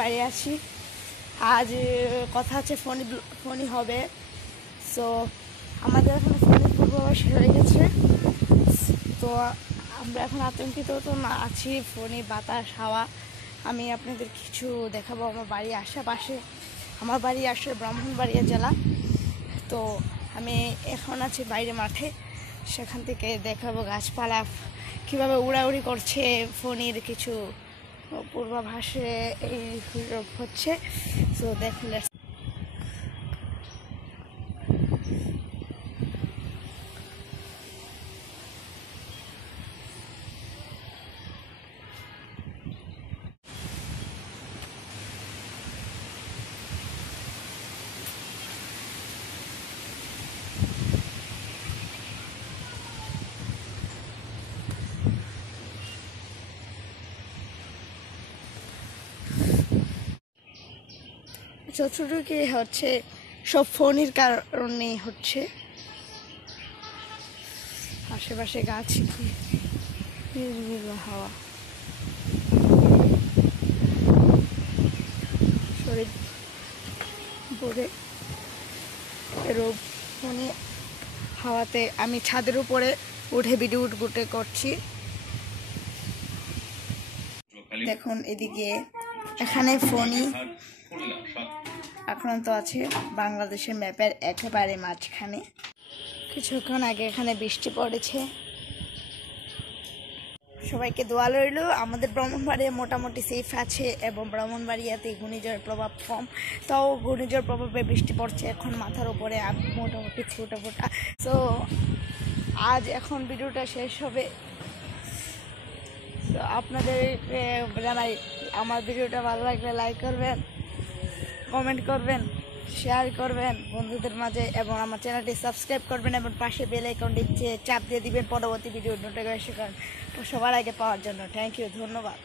বাইরে আছি। আজ কথা হচ্ছে ফোনই হবে। সো আমাদের এখন ফোনের পূর্বাভাস হয়ে গেছে। তো আমরা এখন আতঙ্কিত তো না আছি, ফোনে বাতাস হাওয়া। আমি আপনাদের কিছু দেখাবো আমার বাড়ির আশেপাশে। আমার বাড়ি আসলে ব্রাহ্মণবাড়িয়া জেলা। তো আমি এখন আছি বাইরে মাঠে, সেখান থেকে দেখাবো গাছপালা কীভাবে উড়াউড়ি করছে। ফোনের কিছু পূর্বাভাসে এই হচ্ছে। তো দেখলে যতটুকু হচ্ছে সব ফোনের কারণে হচ্ছে। আশেপাশে গাছ হাওয়া শরীর পরে ফোনে হাওয়াতে আমি ছাদের উপরে উঠে ভিডিও গুটে করছি। দেখুন এদিকে এখানে ফোনই আক্রান্ত আছে বাংলাদেশের ম্যাপের একেবারে মাঝখানে। কিছুক্ষণ আগে এখানে বৃষ্টি পড়েছে। সবাইকে দোয়া রইল। আমাদের ব্রাহ্মণবাড়িয়া মোটামুটি সেফ আছে এবং ব্রাহ্মণবাড়িয়াতে ঘূর্ণিঝড়ের প্রভাব কম, তাও ঘূর্ণিঝড় প্রভাবে বৃষ্টি পড়ছে এখন মাথার উপরে মোটামুটি ছোটো ফোটা। সো আজ এখন ভিডিওটা শেষ হবে। তো আপনাদের জানাই আমার ভিডিওটা ভালো লাগলে লাইক করবেন, কমেন্ট করবেন, শেয়ার করবেন বন্ধুদের মাঝে এবং আমার চ্যানেলটি সাবস্ক্রাইব করবেন এবং পাশে বেল আইকনটি চাপ দিয়ে দিবেন পরবর্তী ভিডিও নোটিফিকেশন সবার আগে পাওয়ার জন্য। থ্যাংক ইউ, ধন্যবাদ।